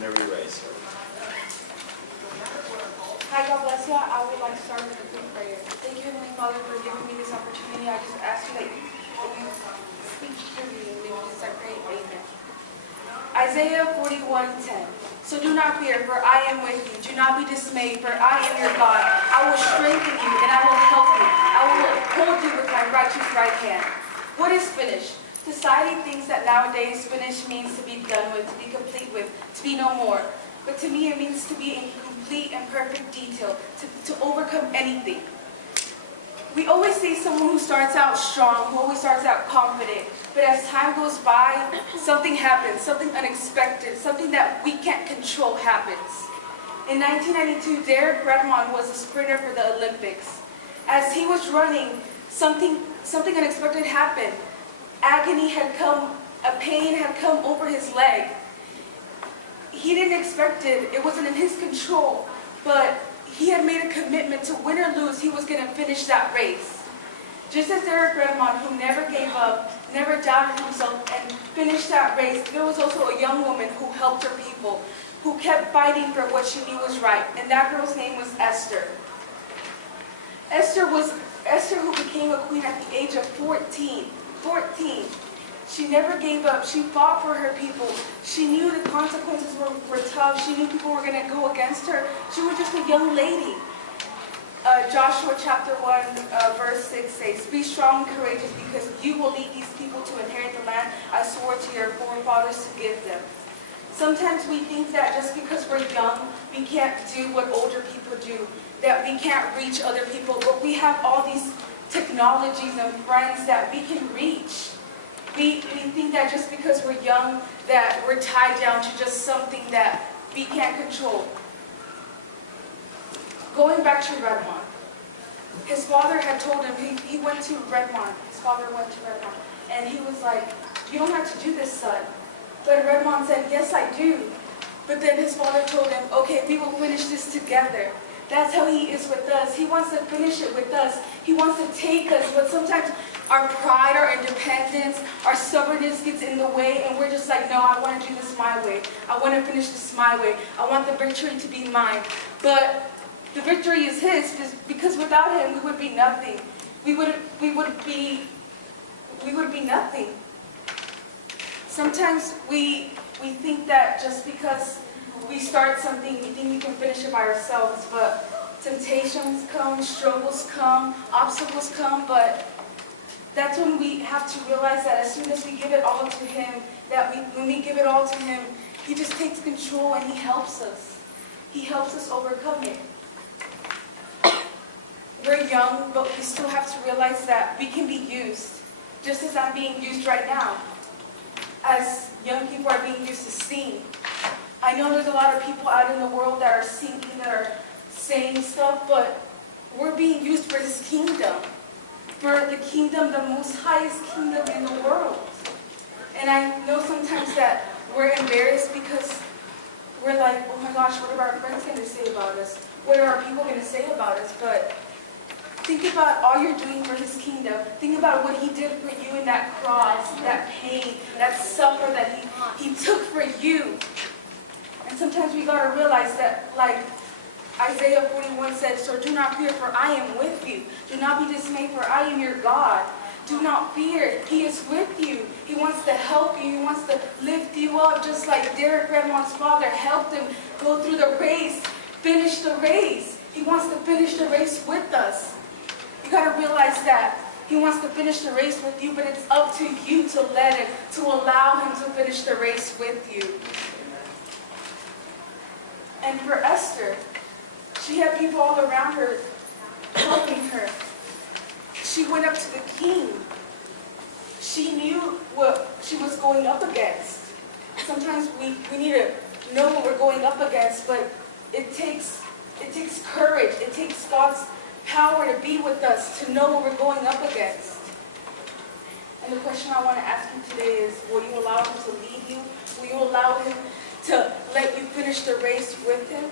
Whenever you're ready, sir. Hi, God bless you. I would like to start with a quick prayer. Thank you, Heavenly Father, for giving me this opportunity. I just ask you that you speak through me. In Jesus, I pray. Amen. Isaiah 41:10. So do not fear, for I am with you. Do not be dismayed, for I am your God. I will strengthen you, and I will help you. I will uphold you with my righteous right hand. What is finished? Society thinks that nowadays finished means to be done with, to be complete with, to be no more. But to me, it means to be in complete and perfect detail, to overcome anything. We always say someone who starts out strong, who always starts out confident. But as time goes by, something happens, something unexpected, something that we can't control happens. In 1992, Derek Redmond was a sprinter for the Olympics. As he was running, something unexpected happened. Agony had come, a pain had come over his leg. He didn't expect it. It wasn't in his control. But he had made a commitment to win or lose, he was going to finish that race. Just as Derek Redmond, who never gave up, never doubted himself, and finished that race, there was also a young woman who helped her people, who kept fighting for what she knew was right. And that girl's name was Esther. Esther, who became a queen at the age of 14. She never gave up. She fought for her people. She knew the consequences were tough. She knew people were going to go against her. She was just a young lady. Joshua chapter 1, verse 6 says, "Be strong and courageous, because you will lead these people to inherit the land I swore to your forefathers to give them." Sometimes we think that just because we're young, we can't do what older people do, that we can't reach other people, but we have all these technologies and friends that we can reach. We think that just because we're young, that we're tied down to just something that we can't control. Going back to Redmond, his father had told him, he went to Redmond, his father went to Redmond, and he was like, "You don't have to do this, son." But Redmond said, "Yes, I do." But then his father told him, "Okay, we will finish this together." That's how he is with us. He wants to finish it with us. He wants to take us, but sometimes our pride, our independence, our stubbornness gets in the way, and we're just like, "No, I want to do this my way. I want to finish this my way. I want the victory to be mine." But the victory is his, because without him, we would be nothing. We would be nothing. Sometimes we think that just because we start something, we think we can finish it by ourselves, but temptations come, struggles come, obstacles come, but that's when we have to realize that as soon as we give it all to him, when we give it all to him, he just takes control and he helps us. He helps us overcome it. We're young, but we still have to realize that we can be used, just as I'm being used right now. As young people are being used to sing. I know there's a lot of people out in the world that are singing, that are saying stuff, but we're being used for his kingdom. For the kingdom, the most highest kingdom in the world. And I know sometimes that we're embarrassed because we're like, "Oh my gosh, what are our friends going to say about us? What are our people going to say about us?" But think about all you're doing for his kingdom. Think about what he did for you in that cross, that pain, that suffer that he took for you. And sometimes we got to realize that, like Isaiah 41 said, "So do not fear, for I am with you. Do not be dismayed, for I am your God. Do not fear. He is with you. He wants to help you. He wants to lift you up, just like Derek Redmond's father helped him go through the race, finish the race. He wants to finish the race with us. You got to realize that he wants to finish the race with you, but it's up to you to let him, to allow him to finish the race with you. And for Esther, she had people all around her helping her. She went up to the king. She knew what she was going up against. Sometimes we need to know what we're going up against, but it takes courage. It takes God's power to be with us, to know what we're going up against. And the question I want to ask you today is, will you allow him to lead you? Will you allow him to let you finish the race with him?